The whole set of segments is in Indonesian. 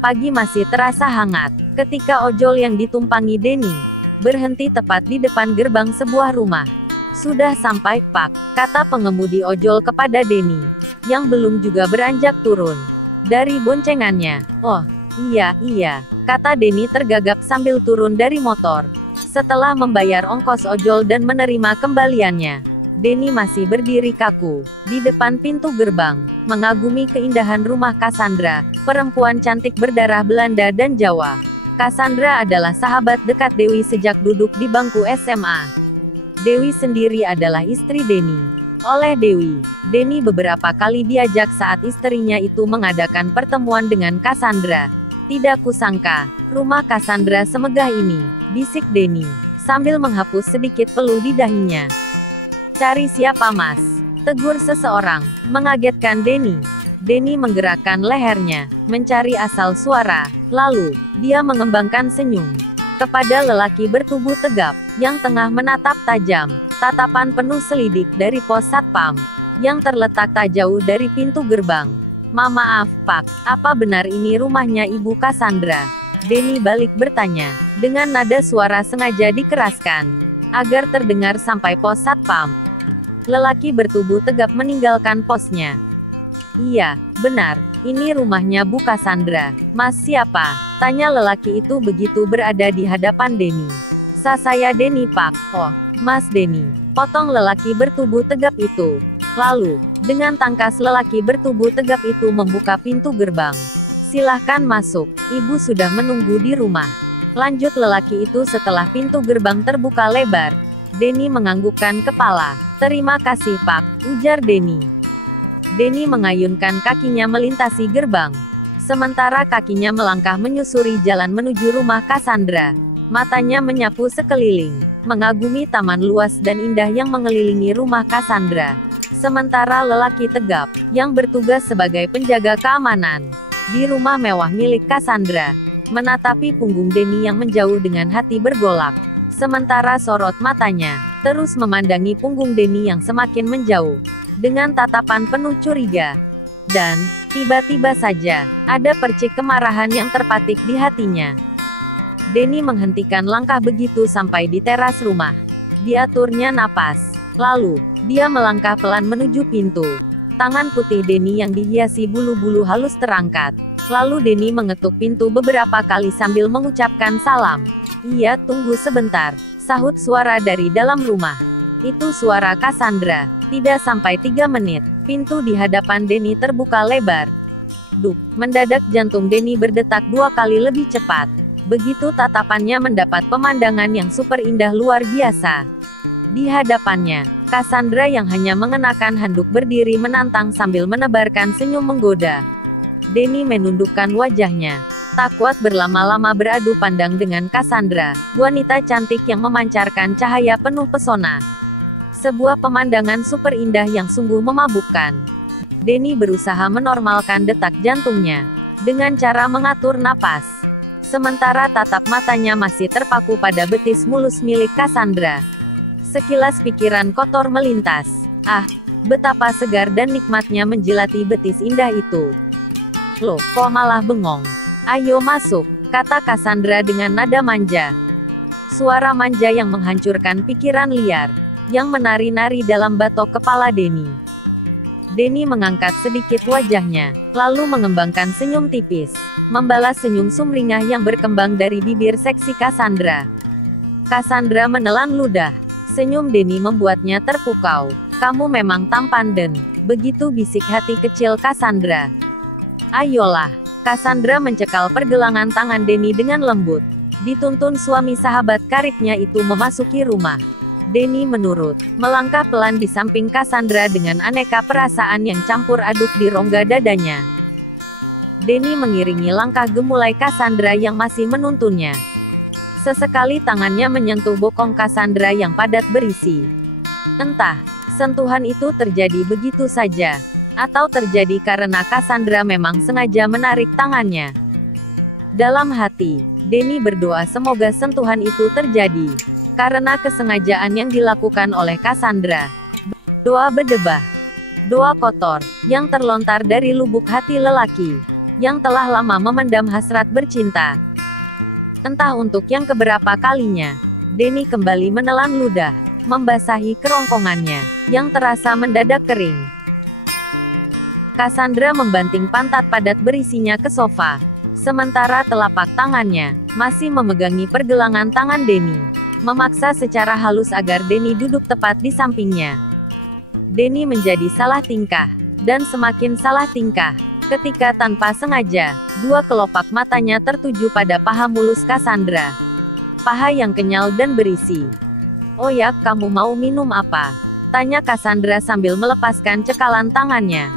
Pagi masih terasa hangat, ketika ojol yang ditumpangi Denny berhenti tepat di depan gerbang sebuah rumah. "Sudah sampai, Pak," kata pengemudi ojol kepada Denny, yang belum juga beranjak turun dari boncengannya. "Oh, iya, kata Denny tergagap sambil turun dari motor. Setelah membayar ongkos ojol dan menerima kembaliannya, Denny masih berdiri kaku di depan pintu gerbang, mengagumi keindahan rumah Cassandra, perempuan cantik berdarah Belanda dan Jawa. Cassandra adalah sahabat dekat Dewi sejak duduk di bangku SMA. Dewi sendiri adalah istri Denny. Oleh Dewi, Denny beberapa kali diajak saat istrinya itu mengadakan pertemuan dengan Cassandra. "Tidak kusangka, rumah Cassandra semegah ini," bisik Denny, sambil menghapus sedikit peluh di dahinya. "Cari siapa, Mas?" tegur seseorang, mengagetkan Denny. Denny menggerakkan lehernya, mencari asal suara. Lalu, dia mengembangkan senyum kepada lelaki bertubuh tegap, yang tengah menatap tajam, tatapan penuh selidik dari pos satpam, yang terletak tak jauh dari pintu gerbang. "Maaf, Pak, apa benar ini rumahnya Ibu Cassandra?" Denny balik bertanya, dengan nada suara sengaja dikeraskan, agar terdengar sampai pos satpam. Lelaki bertubuh tegap meninggalkan posnya. "Iya, benar, ini rumahnya Bu Cassandra." "Mas siapa?" tanya lelaki itu begitu berada di hadapan Denny. Saya Denny, Pak." "Oh, Mas Denny," potong lelaki bertubuh tegap itu. Lalu, dengan tangkas lelaki bertubuh tegap itu membuka pintu gerbang. "Silahkan masuk, Ibu sudah menunggu di rumah," lanjut lelaki itu setelah pintu gerbang terbuka lebar. Denny menganggukkan kepala. "Terima kasih, Pak," ujar Denny. Denny mengayunkan kakinya melintasi gerbang, sementara kakinya melangkah menyusuri jalan menuju rumah Cassandra. Matanya menyapu sekeliling, mengagumi taman luas dan indah yang mengelilingi rumah Cassandra. Sementara lelaki tegap, yang bertugas sebagai penjaga keamanan di rumah mewah milik Cassandra, menatapi punggung Denny yang menjauh dengan hati bergolak. Sementara sorot matanya terus memandangi punggung Denny yang semakin menjauh, dengan tatapan penuh curiga. Dan, tiba-tiba saja, ada percik kemarahan yang terpatik di hatinya. Denny menghentikan langkah begitu sampai di teras rumah. Diaturnya napas. Lalu, dia melangkah pelan menuju pintu. Tangan putih Denny yang dihiasi bulu-bulu halus terangkat. Lalu Denny mengetuk pintu beberapa kali sambil mengucapkan salam. "Iya, tunggu sebentar," sahut suara dari dalam rumah. Itu suara Cassandra. Tidak sampai 3 menit, pintu di hadapan Denny terbuka lebar. Duk, mendadak jantung Denny berdetak 2 kali lebih cepat. Begitu tatapannya mendapat pemandangan yang super indah luar biasa. Di hadapannya, Cassandra yang hanya mengenakan handuk berdiri menantang sambil menebarkan senyum menggoda. Denny menundukkan wajahnya. Tak kuat berlama-lama beradu pandang dengan Cassandra, wanita cantik yang memancarkan cahaya penuh pesona. Sebuah pemandangan super indah yang sungguh memabukkan. Denny berusaha menormalkan detak jantungnya, dengan cara mengatur napas. Sementara tatap matanya masih terpaku pada betis mulus milik Cassandra. Sekilas pikiran kotor melintas. Ah, betapa segar dan nikmatnya menjilati betis indah itu. "Loh, kok malah bengong? Ayo masuk," kata Cassandra dengan nada manja. Suara manja yang menghancurkan pikiran liar, yang menari-nari dalam batok kepala Denny. Denny mengangkat sedikit wajahnya, lalu mengembangkan senyum tipis, membalas senyum sumringah yang berkembang dari bibir seksi Cassandra. Cassandra menelan ludah. Senyum Denny membuatnya terpukau. "Kamu memang tampan dan..." begitu bisik hati kecil Cassandra. "Ayolah." Cassandra mencekal pergelangan tangan Denny dengan lembut. Dituntun suami sahabat karibnya itu memasuki rumah. Denny menurut, melangkah pelan di samping Cassandra dengan aneka perasaan yang campur aduk di rongga dadanya. Denny mengiringi langkah gemulai Cassandra yang masih menuntunnya. Sesekali tangannya menyentuh bokong Cassandra yang padat berisi. Entah, sentuhan itu terjadi begitu saja, atau terjadi karena Cassandra memang sengaja menarik tangannya. Dalam hati, Denny berdoa semoga sentuhan itu terjadi, karena kesengajaan yang dilakukan oleh Cassandra. Doa berdebah, doa kotor, yang terlontar dari lubuk hati lelaki. yang telah lama memendam hasrat bercinta. Entah untuk yang keberapa kalinya, Denny kembali menelan ludah, membasahi kerongkongannya, yang terasa mendadak kering. Cassandra membanting pantat padat berisinya ke sofa, sementara telapak tangannya masih memegangi pergelangan tangan Denny, memaksa secara halus agar Denny duduk tepat di sampingnya. Denny menjadi salah tingkah, dan semakin salah tingkah, ketika tanpa sengaja, dua kelopak matanya tertuju pada paha mulus Cassandra. Paha yang kenyal dan berisi. "Oh ya, kamu mau minum apa?" tanya Cassandra sambil melepaskan cekalan tangannya.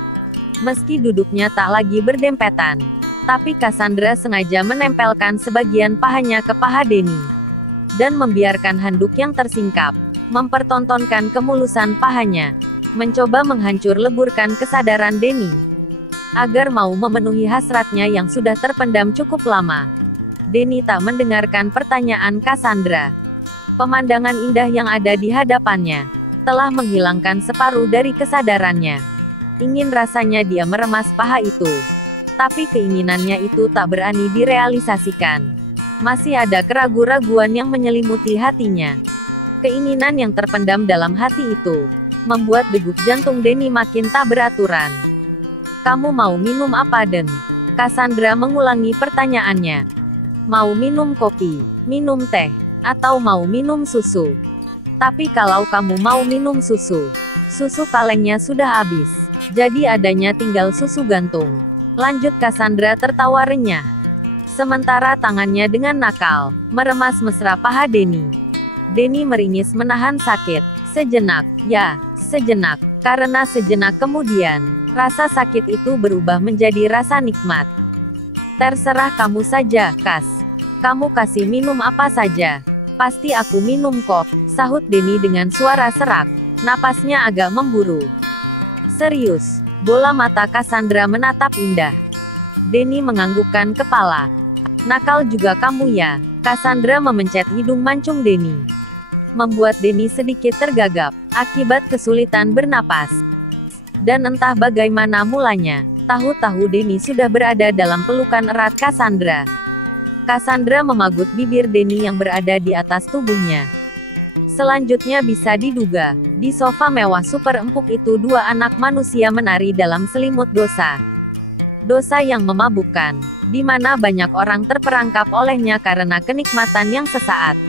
Meski duduknya tak lagi berdempetan, tapi Cassandra sengaja menempelkan sebagian pahanya ke paha Denny, dan membiarkan handuk yang tersingkap mempertontonkan kemulusan pahanya, mencoba menghancur leburkan kesadaran Denny agar mau memenuhi hasratnya yang sudah terpendam cukup lama. Denny tak mendengarkan pertanyaan Cassandra. Pemandangan indah yang ada di hadapannya telah menghilangkan separuh dari kesadarannya. Ingin rasanya dia meremas paha itu, tapi keinginannya itu tak berani direalisasikan. Masih ada keraguan-raguan yang menyelimuti hatinya. Keinginan yang terpendam dalam hati itu membuat degup jantung Denny makin tak beraturan. "Kamu mau minum apa, Den?" Cassandra mengulangi pertanyaannya. "Mau minum kopi, minum teh, atau mau minum susu?" "Tapi kalau kamu mau minum susu, susu kalengnya sudah habis. Jadi adanya tinggal susu gantung," lanjut Cassandra tertawa renyah. Sementara tangannya dengan nakal meremas mesra paha Denny. Denny meringis menahan sakit. Sejenak, ya, sejenak. Karena sejenak kemudian, rasa sakit itu berubah menjadi rasa nikmat. "Terserah kamu saja, Kas. Kamu kasih minum apa saja. Pasti aku minum kok," sahut Denny dengan suara serak. Napasnya agak memburu. "Serius?" Bola mata Cassandra menatap indah. Denny menganggukkan kepala. "Nakal juga kamu ya." Cassandra memencet hidung mancung Denny, membuat Denny sedikit tergagap, akibat kesulitan bernapas. Dan entah bagaimana mulanya, tahu-tahu Denny sudah berada dalam pelukan erat Cassandra. Cassandra memagut bibir Denny yang berada di atas tubuhnya. Selanjutnya bisa diduga, di sofa mewah super empuk itu dua anak manusia menari dalam selimut dosa. Dosa yang memabukkan, di mana banyak orang terperangkap olehnya karena kenikmatan yang sesaat.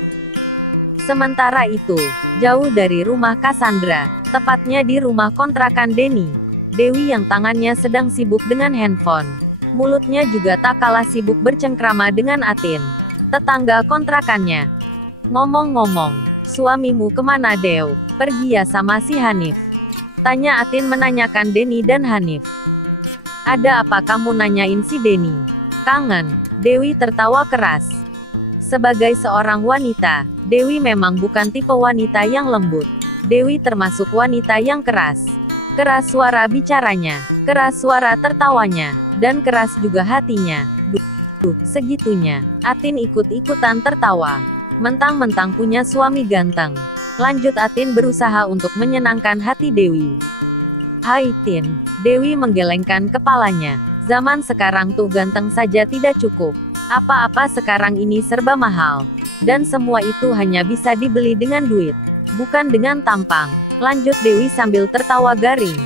Sementara itu, jauh dari rumah Cassandra, tepatnya di rumah kontrakan Denny, Dewi yang tangannya sedang sibuk dengan handphone. Mulutnya juga tak kalah sibuk bercengkrama dengan Atin, tetangga kontrakannya. "Ngomong-ngomong, suamimu kemana, Dew? Pergi ya sama si Hanif?" tanya Atin menanyakan Denny dan Hanif. "Ada apa kamu nanyain si Denny? Kangen?" Dewi tertawa keras. Sebagai seorang wanita, Dewi memang bukan tipe wanita yang lembut. Dewi termasuk wanita yang keras. Keras suara bicaranya, keras suara tertawanya, dan keras juga hatinya. Segitunya, Atin ikut-ikutan tertawa. Mentang-mentang punya suami ganteng. Lanjut Atin berusaha untuk menyenangkan hati Dewi. "Hai Tin." Dewi menggelengkan kepalanya. Zaman sekarang tuh ganteng saja tidak cukup. Apa-apa sekarang ini serba mahal. Dan semua itu hanya bisa dibeli dengan duit, bukan dengan tampang, lanjut Dewi sambil tertawa garing.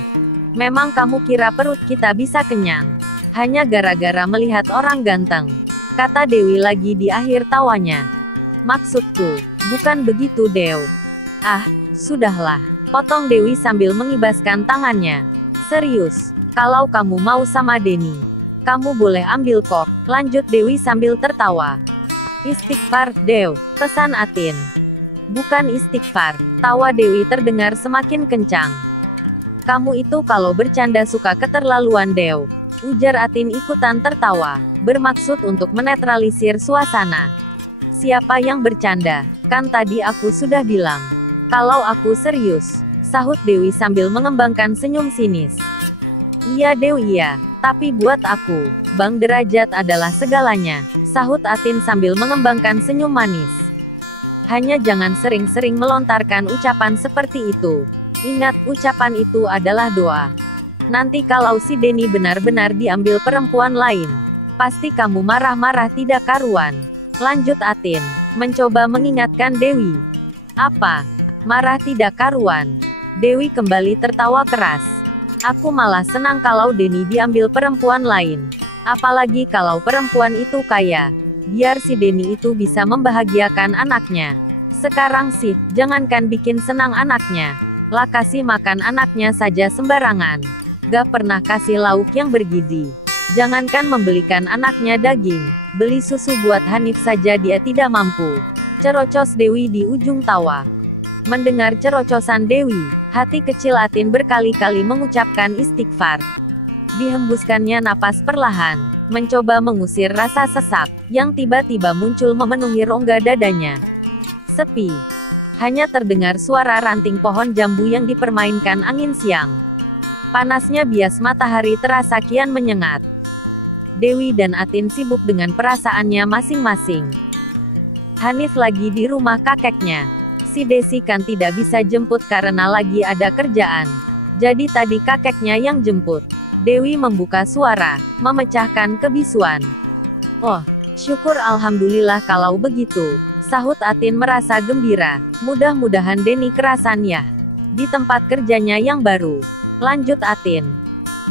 "Memang kamu kira perut kita bisa kenyang hanya gara-gara melihat orang ganteng?" kata Dewi lagi di akhir tawanya. "Maksudku, bukan begitu, Dew." "Ah, sudahlah," potong Dewi sambil mengibaskan tangannya. "Serius, kalau kamu mau sama Denny, kamu boleh ambil kok," lanjut Dewi sambil tertawa. "Istighfar, Dew," pesan Atin. "Bukan istighfar." Tawa Dewi terdengar semakin kencang. "Kamu itu kalau bercanda suka keterlaluan, Dew," ujar Atin ikutan tertawa, bermaksud untuk menetralisir suasana. "Siapa yang bercanda? Kan tadi aku sudah bilang kalau aku serius," sahut Dewi sambil mengembangkan senyum sinis. "Iya Dew, iya. Tapi buat aku, Bang Derajat adalah segalanya," sahut Atin sambil mengembangkan senyum manis. "Hanya jangan sering-sering melontarkan ucapan seperti itu. Ingat, ucapan itu adalah doa." Nanti kalau si Denny benar-benar diambil perempuan lain, pasti kamu marah-marah tidak karuan. Lanjut Atin, mencoba mengingatkan Dewi. Apa? Marah tidak karuan? Dewi kembali tertawa keras. Aku malah senang kalau Denny diambil perempuan lain. Apalagi kalau perempuan itu kaya. Biar si Denny itu bisa membahagiakan anaknya. Sekarang sih, jangankan bikin senang anaknya. Lah kasih makan anaknya saja sembarangan. Gak pernah kasih lauk yang bergizi. Jangankan membelikan anaknya daging, beli susu buat Hanif saja dia tidak mampu. Cerocos Dewi di ujung tawa. Mendengar cerocosan Dewi, hati kecil Atin berkali-kali mengucapkan istighfar. Dihembuskannya napas perlahan, mencoba mengusir rasa sesak, yang tiba-tiba muncul memenuhi rongga dadanya. Sepi. Hanya terdengar suara ranting pohon jambu yang dipermainkan angin siang. Panasnya bias matahari terasa kian menyengat. Dewi dan Atin sibuk dengan perasaannya masing-masing. Hanif lagi di rumah kakeknya. Si Desi kan tidak bisa jemput karena lagi ada kerjaan. Jadi tadi kakeknya yang jemput. Dewi membuka suara, memecahkan kebisuan. Oh, syukur alhamdulillah kalau begitu, sahut Atin merasa gembira. Mudah-mudahan Denny kerasan ya. Di tempat kerjanya yang baru. Lanjut Atin.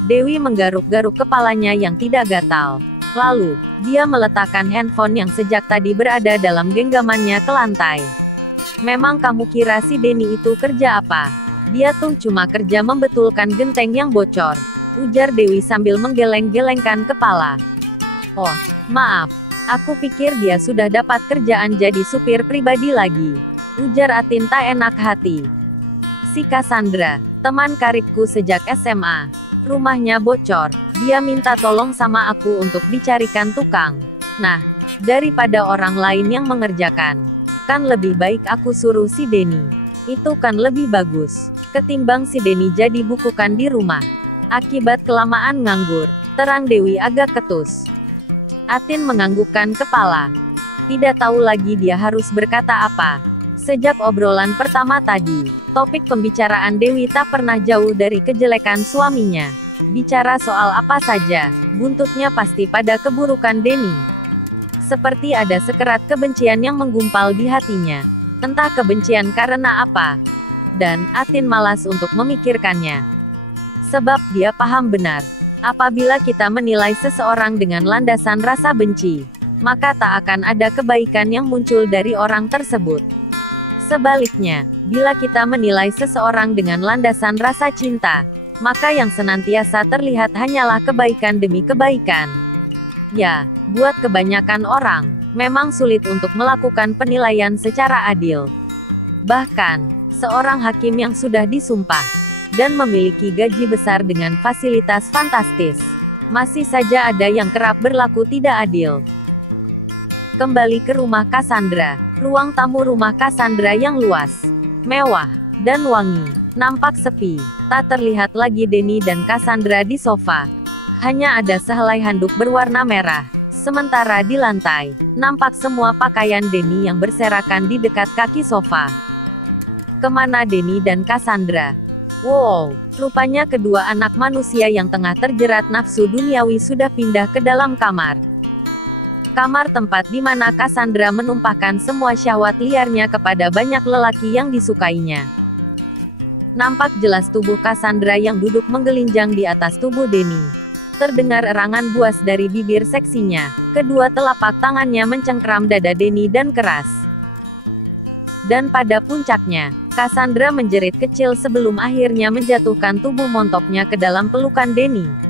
Dewi menggaruk-garuk kepalanya yang tidak gatal. Lalu, dia meletakkan handphone yang sejak tadi berada dalam genggamannya ke lantai. Memang kamu kira si Denny itu kerja apa? Dia tuh cuma kerja membetulkan genteng yang bocor. Ujar Dewi sambil menggeleng-gelengkan kepala. Oh, maaf. Aku pikir dia sudah dapat kerjaan jadi supir pribadi lagi. Ujar Atin tak enak hati. Si Cassandra, teman karibku sejak SMA. Rumahnya bocor. Dia minta tolong sama aku untuk dicarikan tukang. Nah, daripada orang lain yang mengerjakan, kan lebih baik aku suruh si Denny. Itu kan lebih bagus, ketimbang si Denny jadi bukukan di rumah. Akibat kelamaan nganggur, terang Dewi agak ketus. Atin menganggukkan kepala. Tidak tahu lagi dia harus berkata apa. Sejak obrolan pertama tadi, topik pembicaraan Dewi tak pernah jauh dari kejelekan suaminya. Bicara soal apa saja, buntutnya pasti pada keburukan Denny. Seperti ada sekerat kebencian yang menggumpal di hatinya. Entah kebencian karena apa. Dan Atin malas untuk memikirkannya. Sebab dia paham benar, apabila kita menilai seseorang dengan landasan rasa benci, maka tak akan ada kebaikan yang muncul dari orang tersebut. Sebaliknya, bila kita menilai seseorang dengan landasan rasa cinta, maka yang senantiasa terlihat hanyalah kebaikan demi kebaikan. Ya, buat kebanyakan orang, memang sulit untuk melakukan penilaian secara adil. Bahkan, seorang hakim yang sudah disumpah dan memiliki gaji besar dengan fasilitas fantastis, masih saja ada yang kerap berlaku tidak adil. Kembali ke rumah Cassandra, ruang tamu rumah Cassandra yang luas, mewah, dan wangi, nampak sepi. Tak terlihat lagi Denny dan Cassandra di sofa. Hanya ada sehelai handuk berwarna merah. Sementara di lantai, nampak semua pakaian Denny yang berserakan di dekat kaki sofa. Kemana Denny dan Cassandra? Wow, rupanya kedua anak manusia yang tengah terjerat nafsu duniawi sudah pindah ke dalam kamar. Kamar tempat di mana Cassandra menumpahkan semua syahwat liarnya kepada banyak lelaki yang disukainya. Nampak jelas tubuh Cassandra yang duduk menggelinjang di atas tubuh Denny. Terdengar erangan buas dari bibir seksinya. Kedua telapak tangannya mencengkram dada Denny dan keras. Dan pada puncaknya, Cassandra menjerit kecil sebelum akhirnya menjatuhkan tubuh montoknya ke dalam pelukan Denny.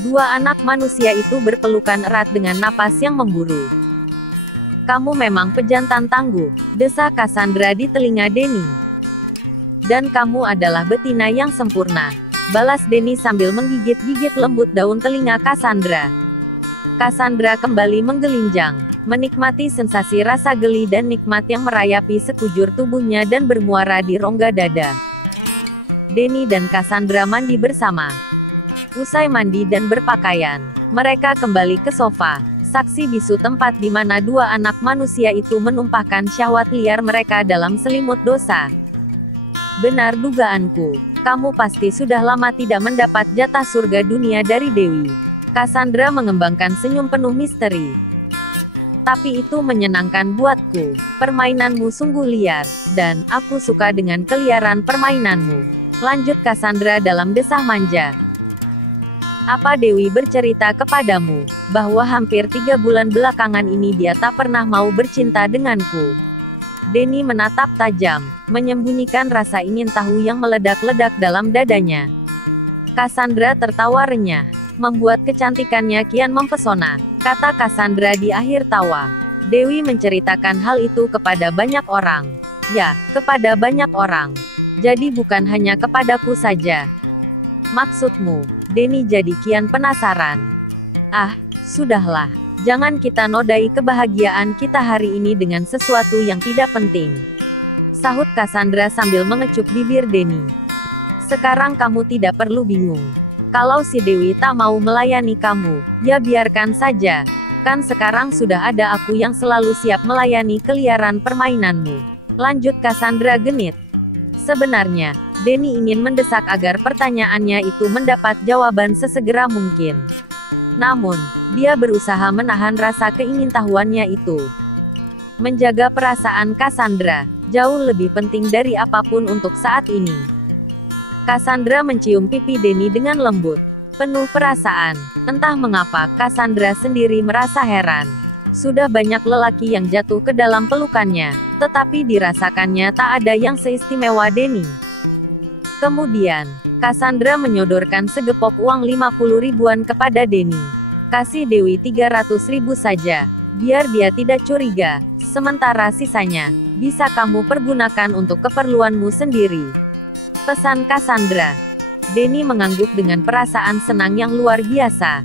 Dua anak manusia itu berpelukan erat dengan napas yang memburu. Kamu memang pejantan tangguh, desa Cassandra di telinga Denny. Dan kamu adalah betina yang sempurna, balas Denny sambil menggigit-gigit lembut daun telinga Cassandra. Cassandra kembali menggelinjang, menikmati sensasi rasa geli dan nikmat yang merayapi sekujur tubuhnya dan bermuara di rongga dada. Denny dan Cassandra mandi bersama. Usai mandi dan berpakaian, mereka kembali ke sofa, saksi bisu tempat di mana dua anak manusia itu menumpahkan syahwat liar mereka dalam selimut dosa. Benar dugaanku, Kamu pasti sudah lama tidak mendapat jatah surga dunia dari Dewi. Cassandra mengembangkan senyum penuh misteri. Tapi itu menyenangkan buatku. Permainanmu sungguh liar, dan aku suka dengan keliaran permainanmu. Lanjut Cassandra dalam desah manja. Apa Dewi bercerita kepadamu, bahwa hampir 3 bulan belakangan ini dia tak pernah mau bercinta denganku? Denny menatap tajam, menyembunyikan rasa ingin tahu yang meledak-ledak dalam dadanya. Cassandra tertawa renyah, membuat kecantikannya kian mempesona, kata Cassandra di akhir tawa. Dewi menceritakan hal itu kepada banyak orang. Ya, kepada banyak orang. Jadi bukan hanya kepadaku saja. Maksudmu? Denny jadi kian penasaran. Ah, sudahlah. Jangan kita nodai kebahagiaan kita hari ini dengan sesuatu yang tidak penting. Sahut Cassandra sambil mengecup bibir Denny. Sekarang kamu tidak perlu bingung. Kalau si Dewi tak mau melayani kamu, ya biarkan saja. Kan sekarang sudah ada aku yang selalu siap melayani keliaran permainanmu. Lanjut Cassandra genit. Sebenarnya, Denny ingin mendesak agar pertanyaannya itu mendapat jawaban sesegera mungkin. Namun, dia berusaha menahan rasa keingintahuannya itu. Menjaga perasaan Cassandra, jauh lebih penting dari apapun untuk saat ini. Cassandra mencium pipi Denny dengan lembut, penuh perasaan. Entah mengapa, Cassandra sendiri merasa heran. Sudah banyak lelaki yang jatuh ke dalam pelukannya, tetapi dirasakannya tak ada yang seistimewa Denny. Kemudian, Cassandra menyodorkan segepok uang 50 ribuan kepada Denny. Kasih Dewi 300 ribu saja, biar dia tidak curiga. Sementara sisanya, bisa kamu pergunakan untuk keperluanmu sendiri. Pesan Cassandra. Denny mengangguk dengan perasaan senang yang luar biasa.